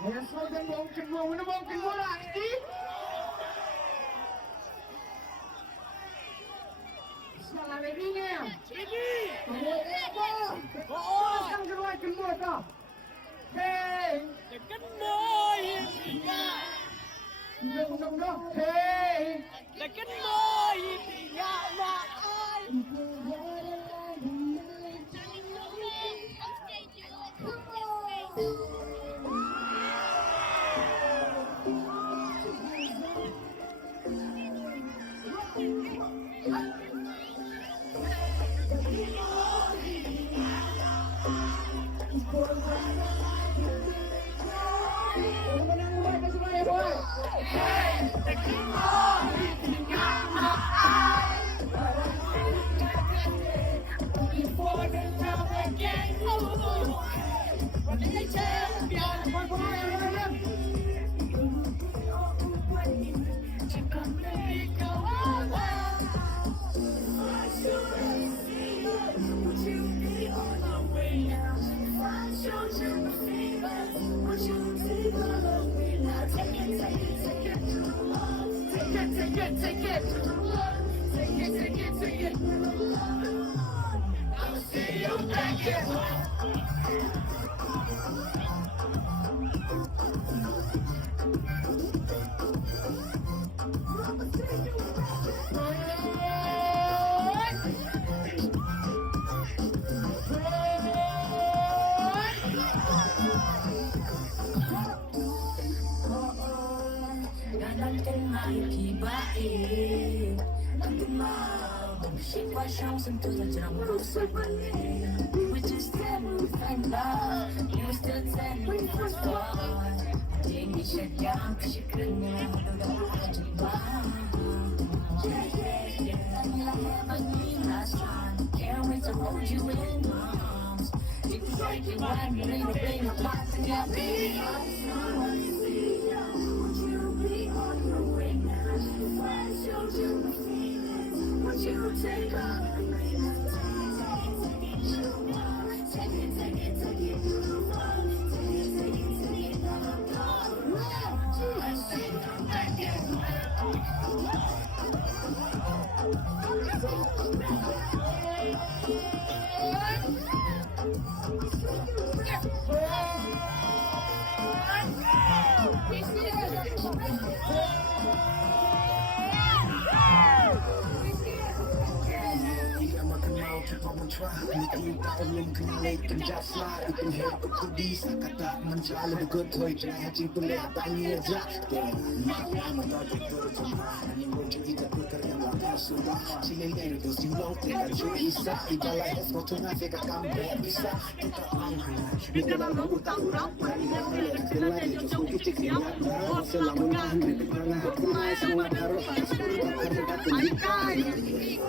Ya slogan mau mungkin mo lagi. Salah begini. Apa? Oh, sang kedua jemput toh. Hey, Dekat boy tinggal, dong. Hey, dekat boy tinggal maai. menang boy ke Surabaya boy. Before the love again, oh, what did I tell you? Boy, boy. Cakap mereka awal. Would you be on your way now? If I showed you the feelings, would you take all of me now? Take it, take it, take it to the love. Take it, take it, take it to the love. Take it, take it, take it to the love. I'll see you back again. Natin maikibain Natin Siapa chance untuk terjang rusak balik We just said we find love You still tell me first thought Tinggi syariah kesyukurnya Udah jadi bang Yeah, yeah, yeah Tamilah hebat ni rasan Can't wait to hold you in arms If you break it right, bring it back to your beat Would you be on your way now? If I showed you the feelings, would you take all of me? Take it, take it, take it to the floor. Take it, take it, take it to the floor. I see you back Nikita belum kenal kerjasa Itu hero kudi Kata mencala Bukan toy Jaya cing boleh Tanya aja Maka mengajuk berjumpa Ini wajah ika tukar yang lama sudah Sini dari tu simlau Teka cuy isa Ijala es Kau tengah Teka kambe bisa Kita angin Kita lalu utang berapa Yang boleh Kita lagi Jauh kecik Siapa Selama nahan Kita pernah Aku naik Semua taruh Sepuluh Kakak Dekat Tinggi